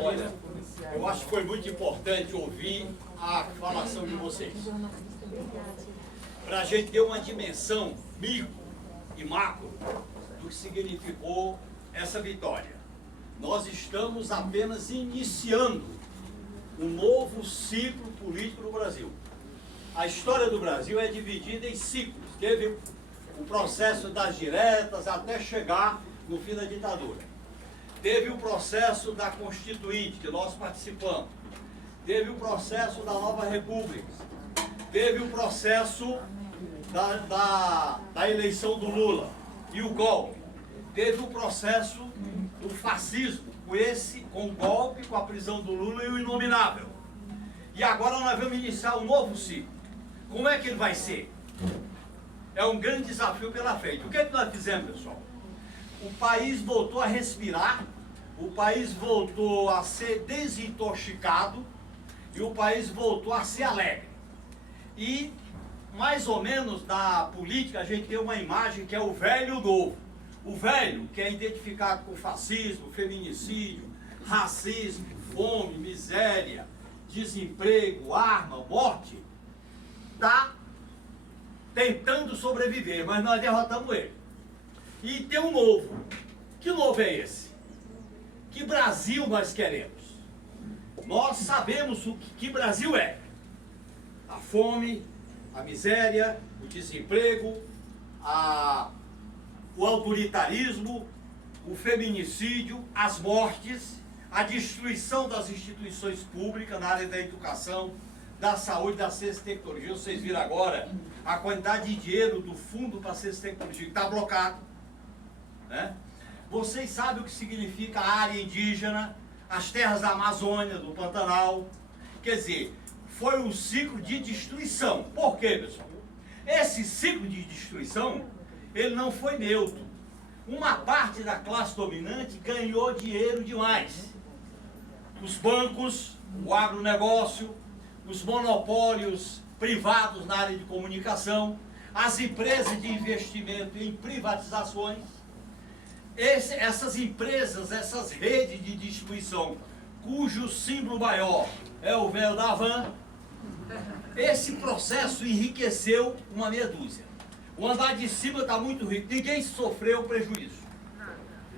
Olha, eu acho que foi muito importante ouvir a falação de vocês. Para a gente ter uma dimensão micro e macro do que significou essa vitória. Nós estamos apenas iniciando um novo ciclo político no Brasil. A história do Brasil é dividida em ciclos. Teve o processo das diretas até chegar no fim da ditadura. Teve o processo da Constituinte, que nós participamos. Teve o processo da Nova República. Teve o processo da eleição do Lula e o golpe. Teve o processo do fascismo, com o golpe, com a prisão do Lula e o inominável. E agora nós vamos iniciar um novo ciclo. Como é que ele vai ser? É um grande desafio pela frente. O que é que nós fizemos, pessoal? O país voltou a respirar, o país voltou a ser desintoxicado e o país voltou a ser alegre. E, mais ou menos, na política, a gente tem uma imagem que é o velho e o novo. O velho, que é identificado com fascismo, feminicídio, racismo, fome, miséria, desemprego, arma, morte, está tentando sobreviver, mas nós derrotamos ele. E tem um novo. Que novo é esse? Que Brasil nós queremos? Nós sabemos que Brasil é. A fome, a miséria, o desemprego, o autoritarismo, o feminicídio, as mortes, a destruição das instituições públicas na área da educação, da saúde, da ciência e tecnologia. Vocês viram agora a quantidade de dinheiro do fundo para a ciência e tecnologia que está blocado, né? Vocês sabem o que significa a área indígena, as terras da Amazônia, do Pantanal. Quer dizer, foi um ciclo de destruição. Por quê, pessoal? Esse ciclo de destruição, ele não foi neutro. Uma parte da classe dominante ganhou dinheiro demais. Os bancos, o agronegócio, os monopólios privados na área de comunicação, as empresas de investimento em privatizações, essas empresas, essas redes de distribuição, cujo símbolo maior é o véu da van, esse processo enriqueceu uma meia dúzia. O andar de cima está muito rico, ninguém sofreu prejuízo.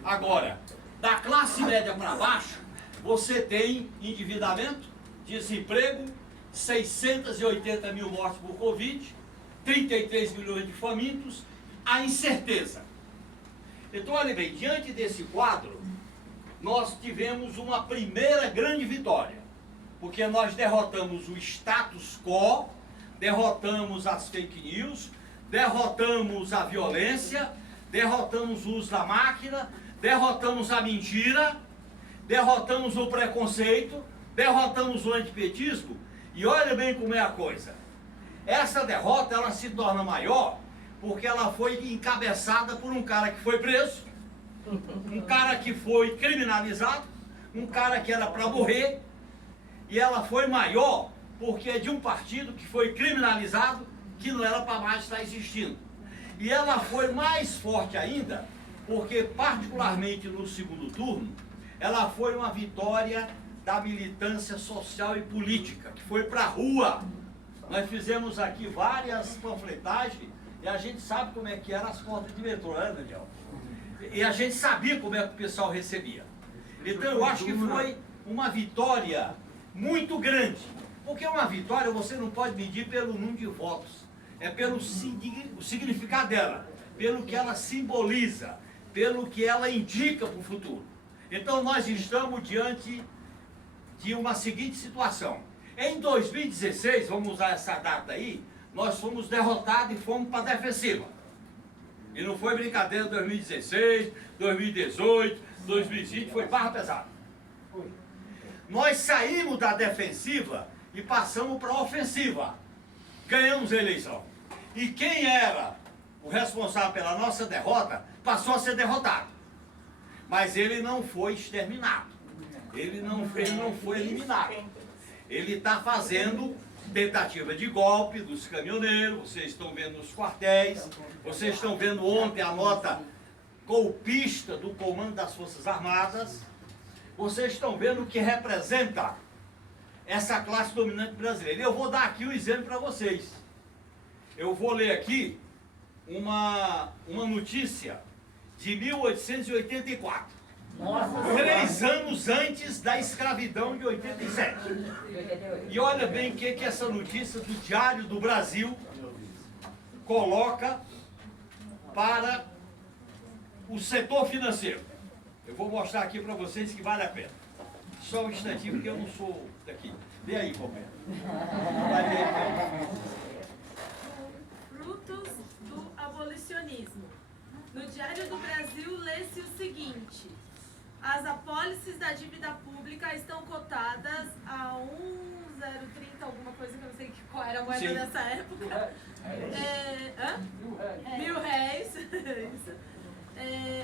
Agora, da classe média para baixo, você tem endividamento, desemprego, 680 mil mortes por Covid, 33 milhões de famintos, a incerteza. Então, olha bem, diante desse quadro, nós tivemos uma primeira grande vitória, porque nós derrotamos o status quo, derrotamos as fake news, derrotamos a violência, derrotamos o uso da máquina, derrotamos a mentira, derrotamos o preconceito, derrotamos o antipetismo. E olha bem como é a coisa. Essa derrota, ela se torna maior porque ela foi encabeçada por um cara que foi preso, um cara que foi criminalizado, um cara que era para morrer, e ela foi maior porque é de um partido que foi criminalizado, que não era para mais estar existindo. E ela foi mais forte ainda porque, particularmente no segundo turno, ela foi uma vitória da militância social e política, que foi para a rua. Nós fizemos aqui várias panfletagens e a gente sabe como é que eram as portas de metrô, né, Daniel? E a gente sabia como é que o pessoal recebia. Então eu acho que foi uma vitória muito grande, porque uma vitória você não pode medir pelo número de votos, é pelo o significado dela, pelo que ela simboliza, pelo que ela indica para o futuro. Então nós estamos diante de uma seguinte situação. Em 2016, vamos usar essa data aí, nós fomos derrotados e fomos para a defensiva. E não foi brincadeira 2016, 2018, 2020, foi barra pesada. Nós saímos da defensiva e passamos para a ofensiva. Ganhamos a eleição. E quem era o responsável pela nossa derrota passou a ser derrotado. Mas ele não foi exterminado. Ele não foi eliminado. Ele está fazendo tentativa de golpe dos caminhoneiros, vocês estão vendo nos quartéis, vocês estão vendo ontem a nota golpista do Comando das Forças Armadas, vocês estão vendo o que representa essa classe dominante brasileira. Eu vou dar aqui um exemplo para vocês. Eu vou ler aqui uma notícia de 1884. Nossa, 3 anos antes da escravidão de 87. E olha bem o que essa notícia do Diário do Brasil coloca para o setor financeiro. Eu vou mostrar aqui para vocês que vale a pena. Só um instantinho, porque eu não sou daqui. Vê aí, companheiro. Vai ver aí. Frutos do abolicionismo. No Diário do Brasil, lê-se o seguinte: as apólices da dívida pública estão cotadas a 1,030, alguma coisa que eu não sei qual era a moeda dessa época. R$1.000.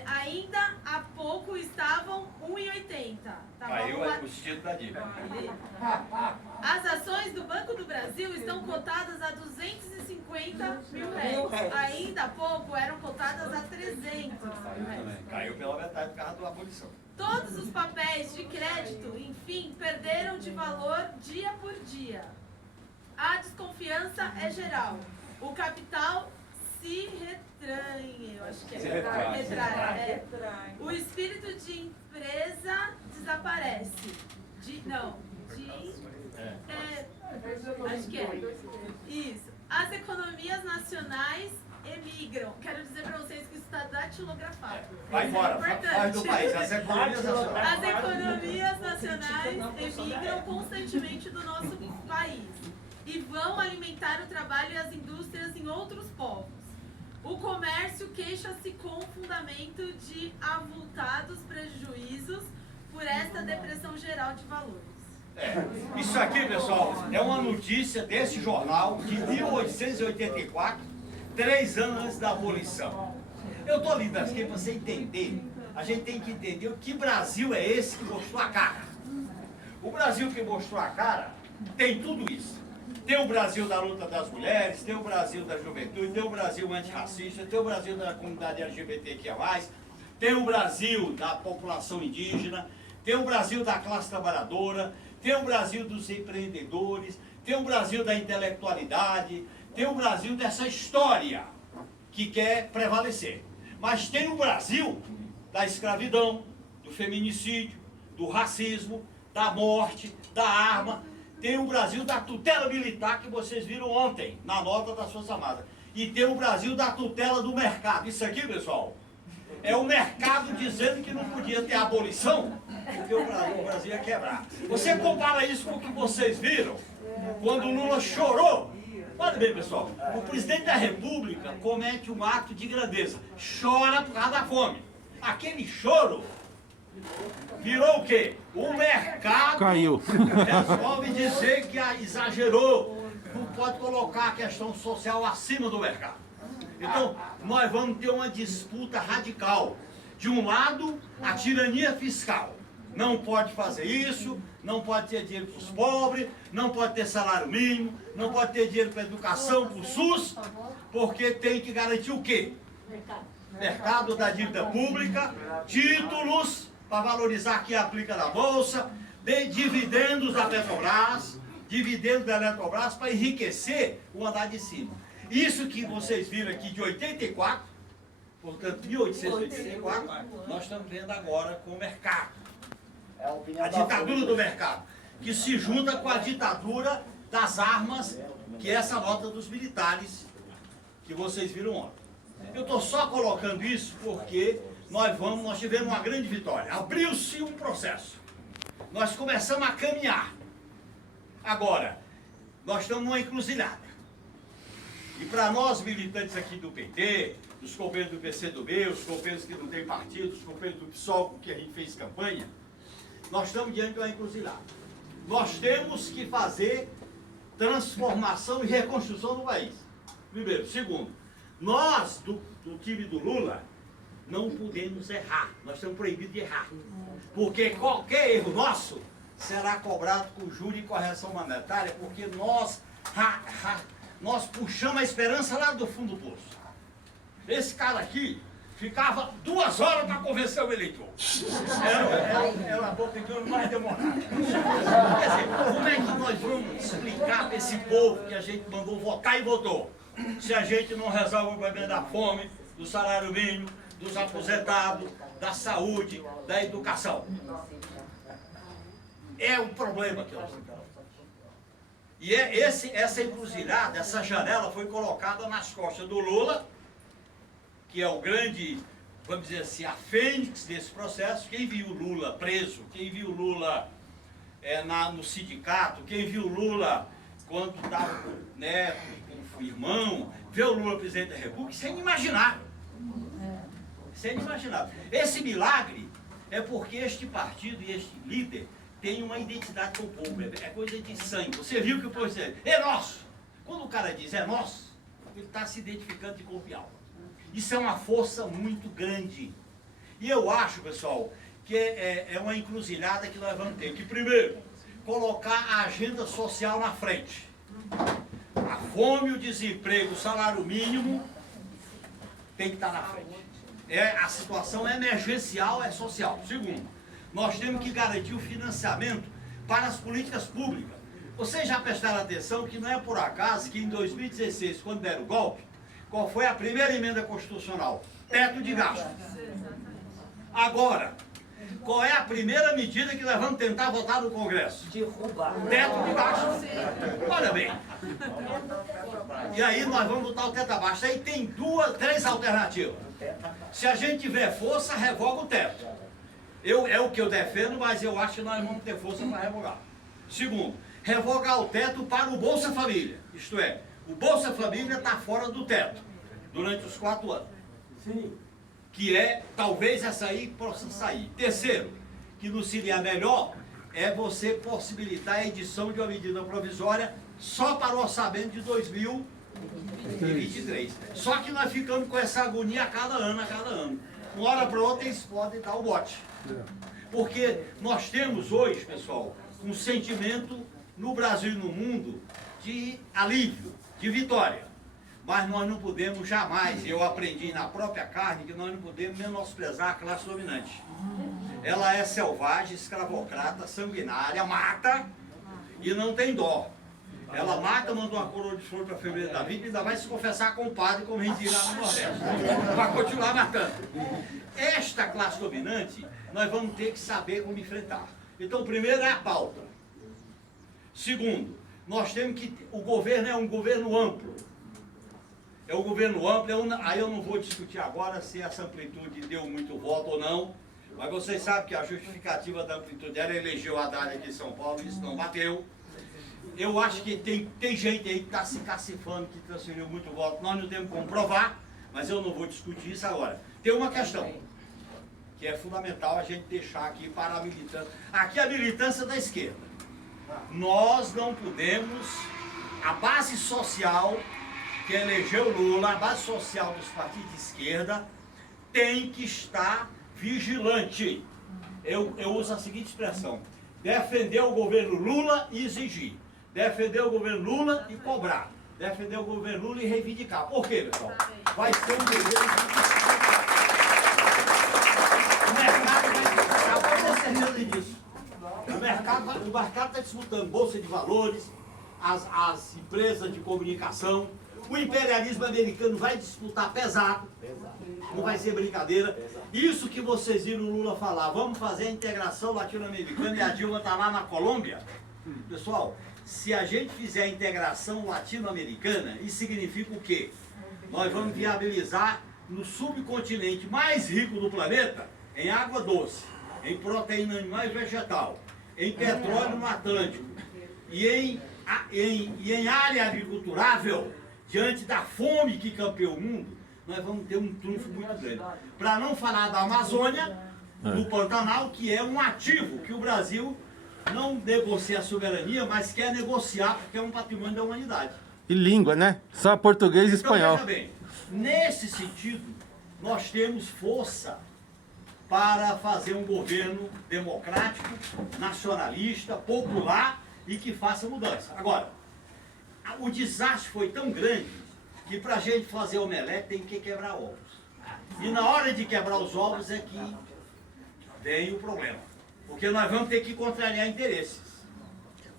Ainda há pouco estavam 1,80. Caiu o título da dívida. As ações do Banco do Brasil estão cotadas a R$250 mil. Ainda há pouco eram cotadas a R$300 mil. Caiu pela metade por causa da abolição. Todos os papéis de crédito, enfim, perderam de valor dia por dia. A desconfiança é geral. O capital se retranha, eu acho que é. Retrai. O espírito de empresa desaparece. Acho que é. Isso. As economias nacionais emigram. Quero dizer para vocês que isso está datilografado. Vai embora, faz do país. As economias nacionais. As economias nacionais emigram constantemente do nosso país e vão alimentar o trabalho e as indústrias em outros povos. O comércio queixa-se com fundamento de avultados prejuízos por esta depressão geral de valores. Isso aqui, pessoal, é uma notícia desse jornal de 1884, 3 anos antes da abolição. Eu estou lendo aqui para você entender. A gente tem que entender o que Brasil é esse que mostrou a cara. O Brasil que mostrou a cara tem tudo isso. Tem o Brasil da luta das mulheres, tem o Brasil da juventude, tem o Brasil antirracista, tem o Brasil da comunidade LGBTQIA+, tem o Brasil da população indígena, tem o Brasil da classe trabalhadora, tem o Brasil dos empreendedores, tem o Brasil da intelectualidade, tem o Brasil dessa história que quer prevalecer. Mas tem o Brasil da escravidão, do feminicídio, do racismo, da morte, da arma. Tem o Brasil da tutela militar, que vocês viram ontem, na nota das Forças Armadas. E tem o Brasil da tutela do mercado. Isso aqui, pessoal, é o mercado dizendo que não podia ter abolição, porque o Brasil ia quebrar. Você compara isso com o que vocês viram, quando o Lula chorou. Olha bem, pessoal, o presidente da República comete um ato de grandeza, chora por causa da fome. Aquele choro virou o quê? O mercado caiu. Resolve dizer que exagerou, não pode colocar a questão social acima do mercado. Então, nós vamos ter uma disputa radical. De um lado, a tirania fiscal. Não pode fazer isso, não pode ter dinheiro para os pobres, não pode ter salário mínimo, não pode ter dinheiro para educação, para o SUS, porque tem que garantir o quê? Mercado da dívida pública, títulos para valorizar quem aplica na Bolsa, dividendos da Petrobras, dividendos da Eletrobras para enriquecer o andar de cima. Isso que vocês viram aqui de 84, portanto 1884, nós estamos vendo agora com o mercado. A ditadura do mercado, que se junta com a ditadura das armas, que é essa nota dos militares que vocês viram ontem. Eu estou só colocando isso porque nós tivemos uma grande vitória. Abriu-se um processo. Nós começamos a caminhar. Agora, nós estamos numa encruzilhada. E para nós militantes aqui do PT, os companheiros do PCdoB, os companheiros que não têm partido, os companheiros do PSOL com que a gente fez campanha, nós estamos diante de uma encruzilhada. Nós temos que fazer transformação e reconstrução do país. Primeiro. Segundo, nós, do time do Lula, não podemos errar. Nós estamos proibidos de errar. Porque qualquer erro nosso será cobrado com juro e correção monetária, porque nós puxamos a esperança lá do fundo do poço. Esse cara aqui ficava 2 horas para convencer o eleitor. Era a opinião mais demorada. Quer dizer, como é que nós vamos explicar para esse povo que a gente mandou votar e votou, se a gente não resolve o problema da fome, do salário mínimo, dos aposentados, da saúde, da educação? É o problema que nós temos. E essa encruzilhada, essa janela foi colocada nas costas do Lula, que é o grande, vamos dizer assim, a fênix desse processo. Quem viu o Lula preso, quem viu o Lula no sindicato, quem viu o Lula quando estava com o neto, com o irmão, vê o Lula presidente da República, isso é inimaginável. Isso é inimaginável. Esse milagre é porque este partido e este líder tem uma identidade com o povo, é coisa de sangue. Você viu que o povo diz, é nosso. Quando o cara diz é nosso, ele está se identificando de corpo e alma. Isso é uma força muito grande. E eu acho, pessoal, que é uma encruzilhada que nós vamos ter que, primeiro, colocar a agenda social na frente. A fome, o desemprego, o salário mínimo tem que estar na frente. A situação é emergencial, é social. Segundo, nós temos que garantir o financiamento para as políticas públicas. Vocês já prestaram atenção que não é por acaso que em 2016, quando deram o golpe, qual foi a primeira emenda constitucional? Teto de gastos. Agora, qual é a primeira medida que nós vamos tentar votar no Congresso? Derrubar. Teto de gastos. Olha bem. E aí nós vamos botar o teto abaixo. Aí tem 3 alternativas. Se a gente tiver força, revoga o teto. É o que eu defendo, mas eu acho que nós vamos ter força para revogar. Segundo, revogar o teto para o Bolsa Família. Isto é, o Bolsa Família está fora do teto durante os 4 anos. Sim. Que talvez essa aí possa sair. Terceiro, que não seria melhor, é você possibilitar a edição de uma medida provisória só para o orçamento de 2023. Só que nós ficamos com essa agonia a cada ano. Uma hora para outra eles podem dar o bote. Porque nós temos hoje, pessoal, um sentimento no Brasil e no mundo de alívio, de vitória. Mas nós não podemos jamais, eu aprendi na própria carne, que nós não podemos menosprezar a classe dominante. Ela é selvagem, escravocrata, sanguinária, mata e não tem dó. Ela mata, manda uma coroa de flor para a fevereiro da vida e ainda vai se confessar com o padre, como a gente diz lá no Nordeste. Vai continuar matando. Esta classe dominante, nós vamos ter que saber como enfrentar. Então, primeiro é a pauta. Segundo, nós temos que... O governo é um governo amplo. É um governo amplo. Aí eu não vou discutir agora se essa amplitude deu muito voto ou não. Mas vocês sabem que a justificativa da amplitude era eleger o Haddad aqui em São Paulo, isso não bateu. Eu acho que tem gente aí que está se cacifando, que transferiu muito voto. Nós não temos como provar, mas eu não vou discutir isso agora. Tem uma questão que é fundamental a gente deixar aqui para a militância. Aqui é a militância da esquerda. Nós não podemos... A base social que elegeu Lula, a base social dos partidos de esquerda, tem que estar vigilante. Eu uso a seguinte expressão: defender o governo Lula e exigir. Defender o governo Lula e cobrar. Defender o governo Lula e reivindicar. Por quê, pessoal? Vai ser um dever. O mercado vai disputar, pode ter certeza disso. O mercado está disputando bolsa de valores, as empresas de comunicação. O imperialismo americano vai disputar pesado. Não vai ser brincadeira. Isso que vocês viram o Lula falar, vamos fazer a integração latino-americana, e a Dilma está lá na Colômbia. Pessoal, se a gente fizer a integração latino-americana, isso significa o quê? Nós vamos viabilizar no subcontinente mais rico do planeta, em água doce, em proteína animal e vegetal, em petróleo no Atlântico e em área agriculturável, diante da fome que campeou o mundo, nós vamos ter um trunfo muito grande. Para não falar da Amazônia, do Pantanal, que é um ativo que o Brasil não negocia a soberania, mas quer negociar porque é um patrimônio da humanidade. E língua, né? Só português e espanhol. Então, veja bem, nesse sentido, nós temos força para fazer um governo democrático, nacionalista, popular e que faça mudança. Agora, o desastre foi tão grande que para a gente fazer omelete tem que quebrar ovos. E na hora de quebrar os ovos é que vem o problema. Porque nós vamos ter que contrariar interesses.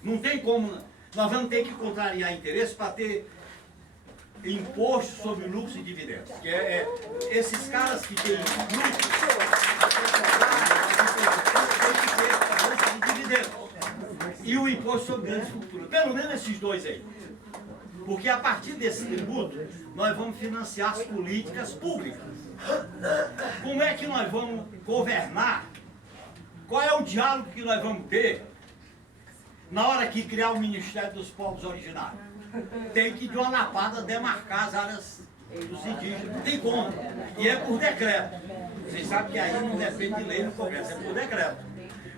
Não tem como, nós vamos ter que contrariar interesses para ter imposto sobre lucros e dividendos. Que esses caras que têm lucros, tem que ter lucros e dividendos. E o imposto sobre grandes fortunas. Pelo menos esses dois aí. Porque a partir desse tributo, nós vamos financiar as políticas públicas. Como é que nós vamos governar? Qual é o diálogo que nós vamos ter na hora que criar o Ministério dos Povos Originários? Tem que, de uma lapada, demarcar as áreas dos indígenas. Não tem como. E é por decreto. Vocês sabem que aí não depende de lei no Congresso, é por decreto.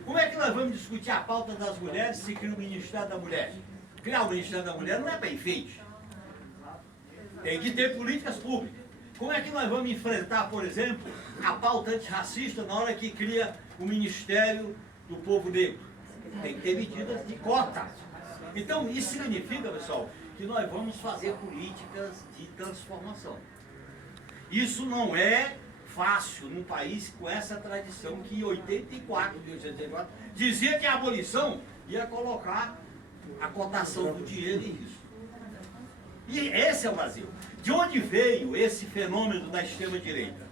Como é que nós vamos discutir a pauta das mulheres se cria o Ministério da Mulher? Criar o Ministério da Mulher não é bem feito. Tem que ter políticas públicas. Como é que nós vamos enfrentar, por exemplo, a pauta antirracista na hora que cria o Ministério do Povo Negro? Tem que ter medidas de cota. Então, isso significa, pessoal, que nós vamos fazer políticas de transformação. Isso não é fácil num país com essa tradição que em 84 dizia que a abolição ia colocar a cotação do dinheiro em risco. E esse é o Brasil. De onde veio esse fenômeno da extrema-direita?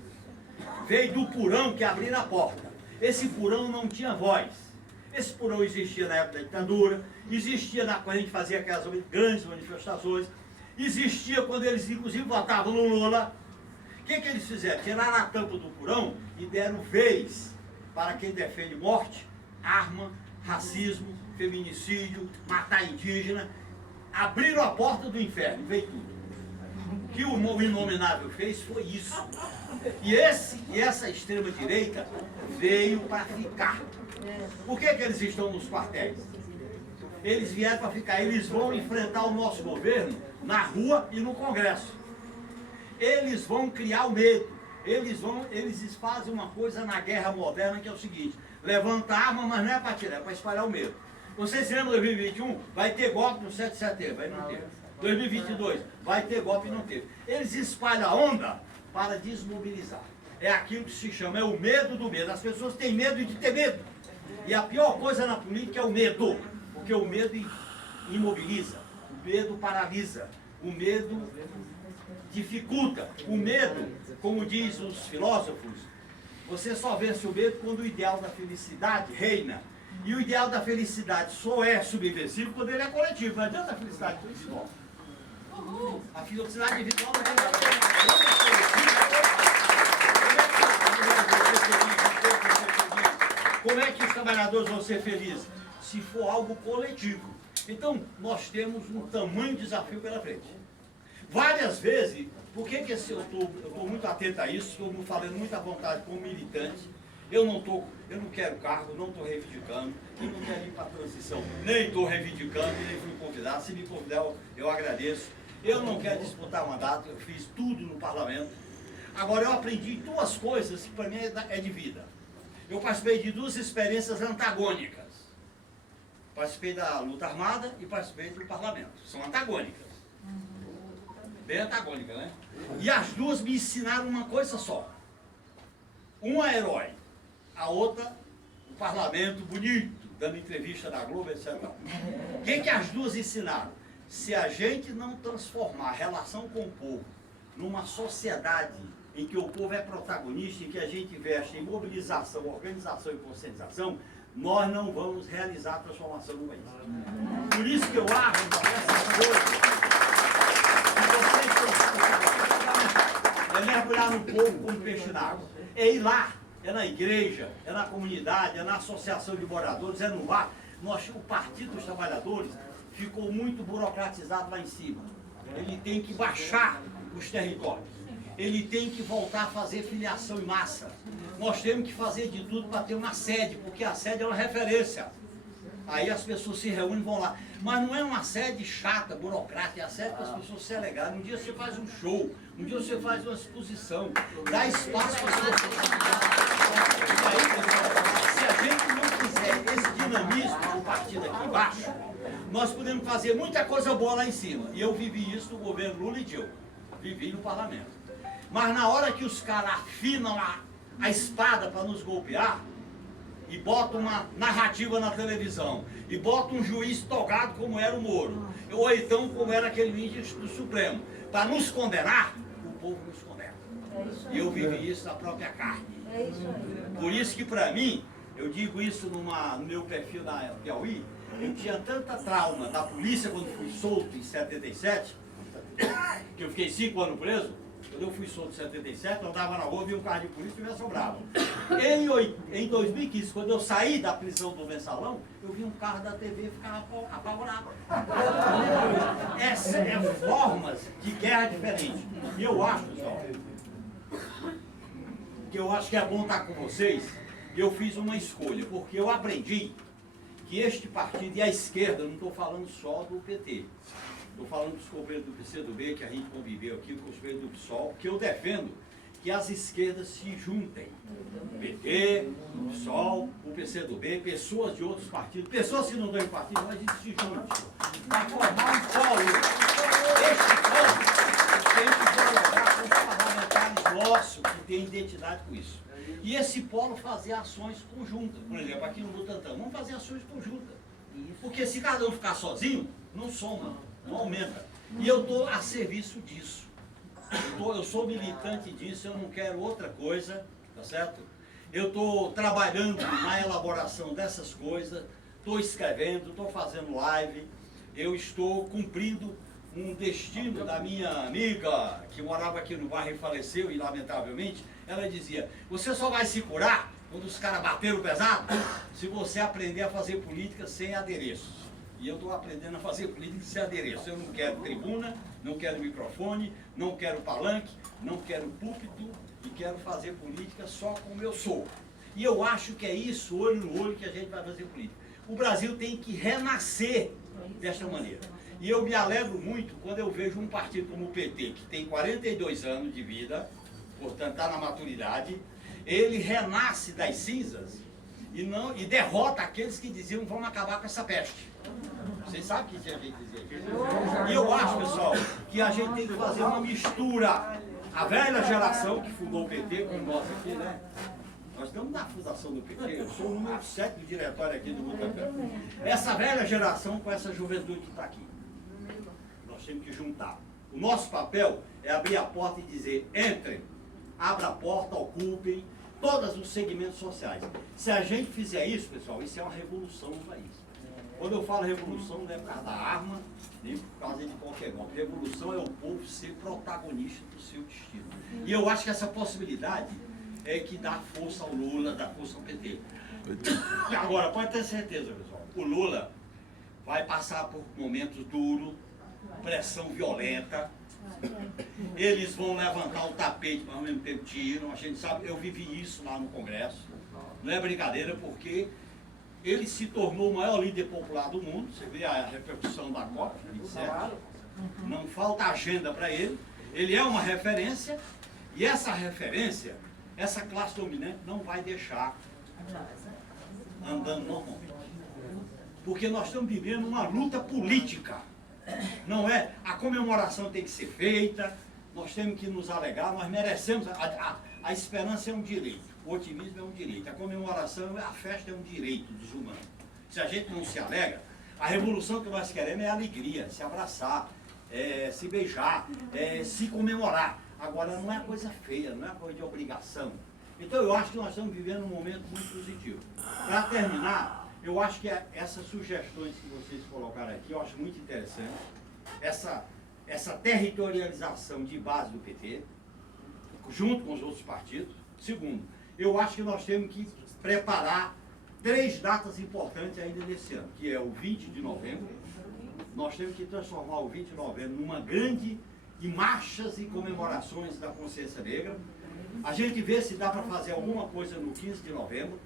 Veio do Purão que abriu a porta. Esse Purão não tinha voz. Esse Purão existia na época da ditadura, existia quando a gente fazia aquelas grandes manifestações, existia quando eles inclusive votavam no Lula. O que eles fizeram? Tiraram a tampa do Purão e deram vez para quem defende morte, arma, racismo, feminicídio, matar indígena. Abriram a porta do inferno, veio tudo. O que o Inominável fez foi isso. E essa extrema-direita veio para ficar. Por que eles estão nos quartéis? Eles vieram para ficar. Eles vão enfrentar o nosso governo na rua e no Congresso. Eles vão criar o medo. Eles fazem uma coisa na guerra moderna que é o seguinte: levanta a arma, mas não é para atirar, é para espalhar o medo. Vocês se lembram de 2021? Vai ter golpe no 7 de setembro, vai não ter. 2022, vai ter golpe e não teve. Eles espalham a onda para desmobilizar. É aquilo que se chama, é o medo do medo. As pessoas têm medo de ter medo. E a pior coisa na política é o medo. Porque o medo imobiliza, o medo paralisa, o medo dificulta. O medo, como diz os filósofos, você só vence o medo quando o ideal da felicidade reina. E o ideal da felicidade só é subversivo quando ele é coletivo. Não adianta a felicidade individual. A felicidade individual não é Como é que os trabalhadores vão ser felizes? Se for algo coletivo. Então, nós temos um tamanho desafio pela frente. Várias vezes, por que eu estou muito atento a isso, estou falando muito à vontade como militante. Eu não quero cargo, não estou reivindicando, eu não quero ir para a transição, nem estou reivindicando, nem fui convidado. Se me convidar, eu agradeço. Eu não quero disputar mandato, eu fiz tudo no parlamento. Agora, eu aprendi duas coisas que para mim é de vida. Eu participei de duas experiências antagônicas. Participei da luta armada e participei do parlamento. São antagônicas. Bem antagônicas, né? E as duas me ensinaram uma coisa só. Uma é herói, a outra, o parlamento bonito, dando entrevista na Globo, etc. O que as duas ensinaram? Se a gente não transformar a relação com o povo numa sociedade em que o povo é protagonista, em que a gente investe em mobilização, organização e conscientização, nós não vamos realizar a transformação no país. Por isso que eu acho que essas coisas é mergulhar no povo como peixe na água. É ir lá, é na igreja, é na comunidade, é na associação de moradores, é no lar. O Partido dos Trabalhadores ficou muito burocratizado lá em cima. Ele tem que baixar os territórios. Ele tem que voltar a fazer filiação em massa. Nós temos que fazer de tudo para ter uma sede, porque a sede é uma referência. Aí as pessoas se reúnem e vão lá. Mas não é uma sede chata, burocrática, é a sede para as pessoas se alegrarem. Um dia você faz um show, um dia você faz uma exposição, dá espaço para as pessoas. Se a gente não fizer esse dinamismo do partido aqui embaixo, nós podemos fazer muita coisa boa lá em cima. E eu vivi isso no governo Lula e Dilma. Vivi no parlamento. Mas na hora que os caras afinam a espada para nos golpear, e botam uma narrativa na televisão, e botam um juiz togado como era o Moro, ou então como era aquele ministro do Supremo, para nos condenar, o povo nos condena. E eu vivi isso na própria carne. Por isso que para mim, eu digo isso no meu perfil na Piauí, eu tinha tanta trauma da polícia quando fui solto em 77, que eu fiquei 5 anos preso. Quando eu fui solto em 77, eu andava na rua, vi um carro de polícia e me assombrava. Em 2015, quando eu saí da prisão do Mensalão, eu vi um carro da TV e ficava apavorado. É formas de guerra diferentes. E eu acho, pessoal, que eu acho que é bom estar com vocês. Eu fiz uma escolha, porque eu aprendi que este partido e a esquerda, eu não estou falando só do PT. Estou falando dos companheiros do PCdoB, que a gente conviveu aqui, com os companheiros do PSOL, que eu defendo que as esquerdas se juntem. O PT, o PSOL, o PCdoB, pessoas de outros partidos, pessoas que não têm partido, mas a gente se junte para formar um polo. Este polo tem que dialogar com os parlamentares nossos, que têm identidade com isso. E esse polo fazer ações conjuntas. Por exemplo, aqui no Butantã, vamos fazer ações conjuntas. Porque se cada um ficar sozinho, não soma. Não aumenta. E eu estou a serviço disso. Eu sou militante disso, eu não quero outra coisa, tá certo? Eu estou trabalhando na elaboração dessas coisas, estou escrevendo, estou fazendo live, eu estou cumprindo um destino da minha amiga, que morava aqui no bairro e faleceu, e lamentavelmente, ela dizia, você só vai se curar quando os caras bateram pesado, se você aprender a fazer política sem adereços. E eu estou aprendendo a fazer política sem adereço. Eu não quero tribuna, não quero microfone, não quero palanque, não quero púlpito e quero fazer política só como eu sou. E eu acho que é isso, olho no olho, que a gente vai fazer política. O Brasil tem que renascer desta maneira. E eu me alegro muito quando eu vejo um partido como o PT, que tem 42 anos de vida, portanto está na maturidade, ele renasce das cinzas e derrota aqueles que diziam vamos acabar com essa peste. Vocês sabem o que a gente dizia? E eu acho, pessoal, que a gente tem que fazer uma mistura. A velha geração que fundou o PT, como nós aqui, né? Nós estamos na fundação do PT, eu sou o número 7 do diretório aqui do Butantã. Essa velha geração com essa juventude que está aqui. Nós temos que juntar. O nosso papel é abrir a porta e dizer, entrem, abra a porta, ocupem todos os segmentos sociais. Se a gente fizer isso, pessoal, isso é uma revolução no país. Quando eu falo revolução, não é por causa da arma, nem por causa de qualquer golpe. Revolução é o povo ser protagonista do seu destino. E eu acho que essa possibilidade é que dá força ao Lula, dá força ao PT. Agora, pode ter certeza, pessoal, o Lula vai passar por momentos duros, pressão violenta, eles vão levantar o tapete, mas ao mesmo tempo tiram, a gente sabe, eu vivi isso lá no Congresso, não é brincadeira, porque ele se tornou o maior líder popular do mundo, você vê a repercussão da COP 27, não falta agenda para ele, ele é uma referência, e essa referência, essa classe dominante não vai deixar andando normalmente. Porque nós estamos vivendo uma luta política, não é? A comemoração tem que ser feita, nós temos que nos alegrar, nós merecemos, a esperança é um direito. O otimismo é um direito, a comemoração, a festa é um direito dos humanos. Se a gente não se alegra, a revolução que nós queremos é alegria, se abraçar, se beijar, se comemorar. Agora, não é coisa feia, não é coisa de obrigação. Então, eu acho que nós estamos vivendo um momento muito positivo. Para terminar, eu acho que essas sugestões que vocês colocaram aqui, eu acho muito interessante. Essa territorialização de base do PT, junto com os outros partidos. Segundo, eu acho que nós temos que preparar 3 datas importantes ainda nesse ano, que é o 20 de novembro. Nós temos que transformar o 20 de novembro numa grande de marchas e comemorações da consciência negra. A gente vê se dá para fazer alguma coisa no 15 de novembro,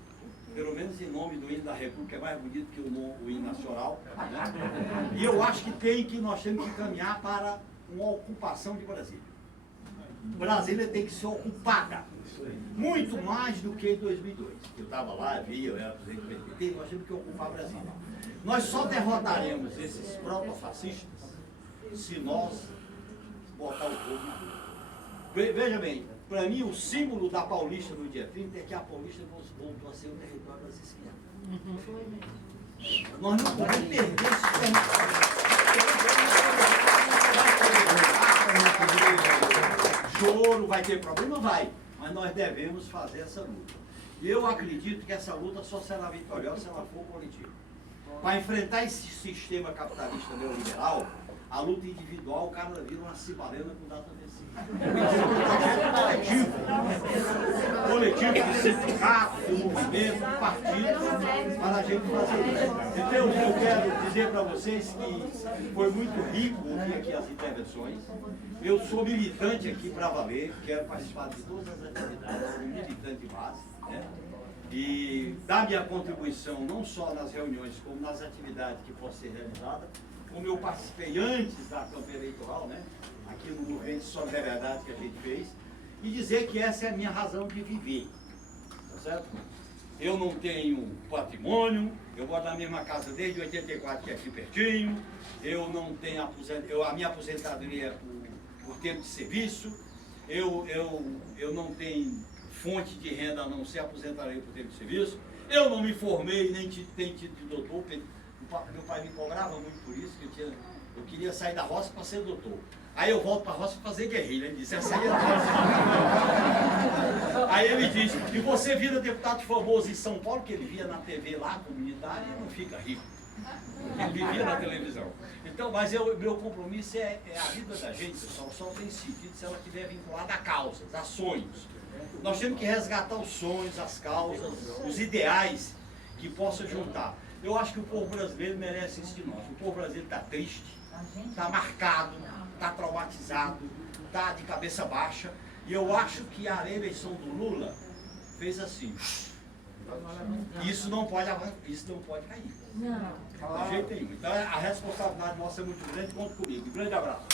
pelo menos em nome do hino da República, é mais bonito que o hino nacional. Né? E eu acho que nós temos que caminhar para uma ocupação de Brasília. Brasília tem que ser ocupada, muito mais do que em 2002. Eu estava lá, via, eu era presidente do PT, nós temos que ocupar Brasília. Nós só derrotaremos esses protofascistas se nós botar o povo na rua. Veja bem, para mim o símbolo da Paulista no dia 30 é que a Paulista voltou a ser o território das esquerdas. Nós não podemos perder esse território. Choro, vai ter problema? Vai. Mas nós devemos fazer essa luta. E eu acredito que essa luta só será vitoriosa se ela for coletiva. Para enfrentar esse sistema capitalista neoliberal, a luta individual, o cara vira uma cibalena com data vencida. Coletivo de sindicato, de movimento, de partido, para a gente fazer isso. Então, eu quero dizer para vocês que foi muito rico ouvir aqui as intervenções. Eu sou militante aqui para valer, quero participar de todas as atividades, sou militante de base, né? E dar minha contribuição não só nas reuniões, como nas atividades que possam ser realizadas, como eu participei antes da campanha eleitoral, né? Aqui no movimento de solidariedade que a gente fez, e dizer que essa é a minha razão de viver, tá certo? Eu não tenho patrimônio, eu moro na mesma casa desde 84, que é aqui pertinho, eu não tenho a minha aposentadoria é por tempo de serviço, eu não tenho fonte de renda a não ser aposentadoria por tempo de serviço, eu não me formei nem tenho título de doutor, meu pai me cobrava muito por isso, que eu queria sair da roça para ser doutor. Aí eu volto para a roça para fazer guerrilha. Ele disse, essa aí é a roça. Aí ele disse, e você vira deputado famoso em São Paulo, que ele via na TV lá, comunitária, e não fica rico. Ele vivia na televisão. Então, mas meu compromisso é a vida da gente, pessoal, só tem sentido se ela estiver vinculada a causas, a sonhos. Nós temos que resgatar os sonhos, as causas, os ideais que possam juntar. Eu acho que o povo brasileiro merece isso de nós. O povo brasileiro está triste, está marcado, está traumatizado, está de cabeça baixa. E eu acho que a eleição do Lula fez assim. Isso não pode cair. De jeito nenhum. Então a responsabilidade nossa é muito grande. Conta comigo. Um grande abraço.